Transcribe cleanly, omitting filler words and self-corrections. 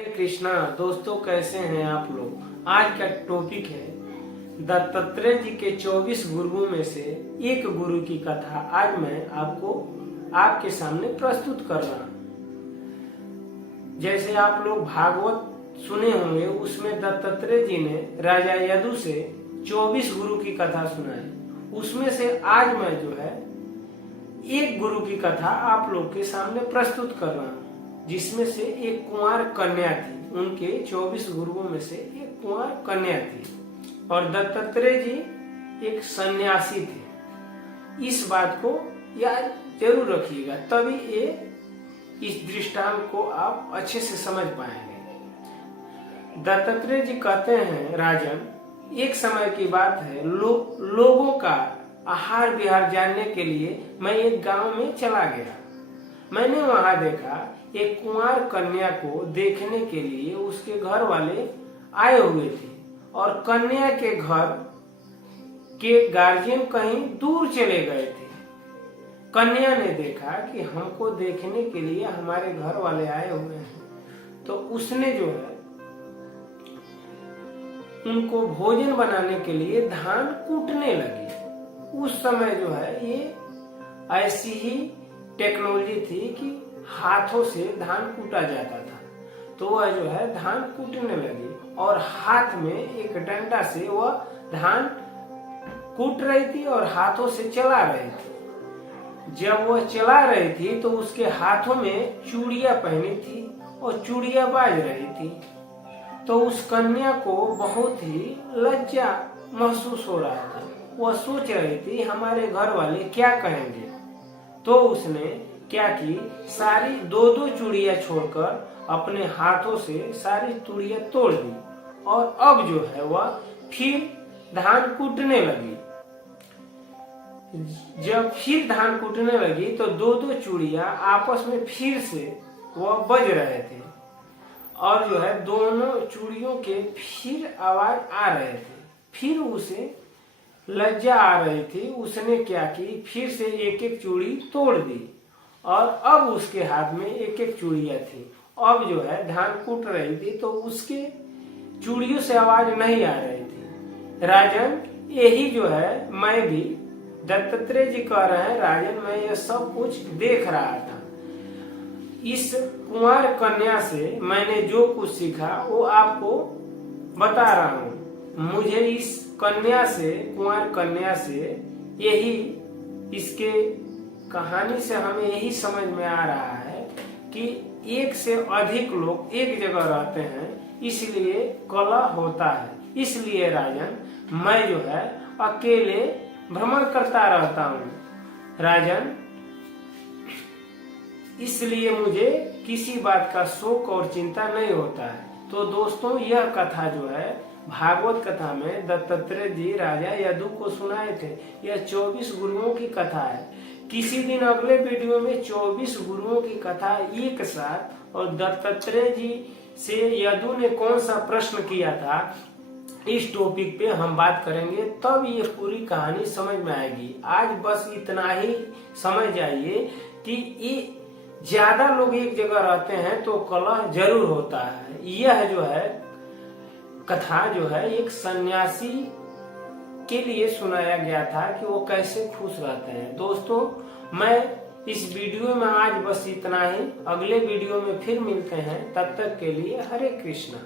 हरे कृष्णा। दोस्तों, कैसे हैं आप लोग। आज का टॉपिक है दत्तात्रेय जी के 24 गुरुओं में से एक गुरु की कथा। आज मैं आपको आपके सामने प्रस्तुत कर रहा हूँ। जैसे आप लोग भागवत सुने होंगे, उसमें दत्तात्रेय जी ने राजा यदु से 24 गुरु की कथा सुनाई। उसमें से आज मैं जो है एक गुरु की कथा आप लोग के सामने प्रस्तुत कर रहा हूँ, जिसमें से एक कुंवार कन्या थी। उनके 24 गुरुओं में से एक कुंवार कन्या थी और दत्तात्रेय जी एक सन्यासी थे। इस बात को याद जरूर रखिएगा, तभी ये इस दृष्टांत को आप अच्छे से समझ पाएंगे। दत्तात्रेय जी कहते हैं, राजन, एक समय की बात है, लोगों का आहार विहार जानने के लिए मैं एक गांव में चला गया। मैंने वहां देखा एक कुंवार कन्या को देखने के लिए उसके घर वाले आए हुए थे और कन्या के घर के गार्जियन कहीं दूर चले गए थे। कन्या ने देखा कि हमको देखने के लिए हमारे घर वाले आए हुए हैं, तो उसने जो है उनको भोजन बनाने के लिए धान कूटने लगी। उस समय जो है ये ऐसी ही टेक्नोलॉजी थी कि हाथों से धान कूटा जाता था। तो वह जो है धान कूटने लगी और हाथ में एक डंडा से वह धान कूट रही थी और हाथों से चला रही थी। जब वह चला रही थी तो उसके हाथों में चूड़ियां पहनी थी और चूड़ियां बाज रही थी। तो उस कन्या को बहुत ही लज्जा महसूस हो रहा था। वह सोच रही थी हमारे घर वाले क्या कहेंगे। तो उसने क्या की, सारी दो चूड़ियां छोड़कर अपने हाथों से सारी चूड़ियां तोड़ दी और अब जो है वह फिर धान कूटने लगी। जब फिर धान कूटने लगी तो दो चूड़ियां आपस में फिर से वह बज रहे थे और जो है दोनों चूड़ियों के फिर आवाज आ रहे थे। फिर उसे लज्जा आ रही थी। उसने क्या की, फिर से एक एक चूड़ी तोड़ दी और अब उसके हाथ में एक एक चूड़ियां थी। अब जो है धान कूट रही थी तो उसके चूड़ियों से आवाज नहीं आ रही थी। राजन, यही जो है मैं भी, दत्तात्रेय जी कह रहे हैं, राजन मैं ये सब कुछ देख रहा था। इस कुंवार कन्या से मैंने जो कुछ सीखा वो आपको बता रहा हूँ। मुझे इस कन्या से, कुंवार कन्या से, यही इसके कहानी से हमें यही समझ में आ रहा है कि एक से अधिक लोग एक जगह रहते हैं, इसलिए कलह होता है। इसलिए राजन मैं जो है अकेले भ्रमण करता रहता हूँ। राजन, इसलिए मुझे किसी बात का शोक और चिंता नहीं होता है। तो दोस्तों, यह कथा जो है भागवत कथा में दत्तात्रेय जी राजा यदु को सुनाए थे। यह 24 गुरुओं की कथा है। किसी दिन अगले वीडियो में 24 गुरुओं की कथा एक साथ और दत्तात्रेय जी से यदु ने कौन सा प्रश्न किया था, इस टॉपिक पे हम बात करेंगे, तब ये पूरी कहानी समझ में आएगी। आज बस इतना ही समझ जाइए कि ये ज्यादा लोग एक जगह रहते हैं तो कलह जरूर होता है। यह जो है कथा जो है एक सन्यासी के लिए सुनाया गया था कि वो कैसे खुश रहते हैं। दोस्तों, मैं इस वीडियो में आज बस इतना ही। अगले वीडियो में फिर मिलते हैं। तब तक के लिए हरे कृष्णा।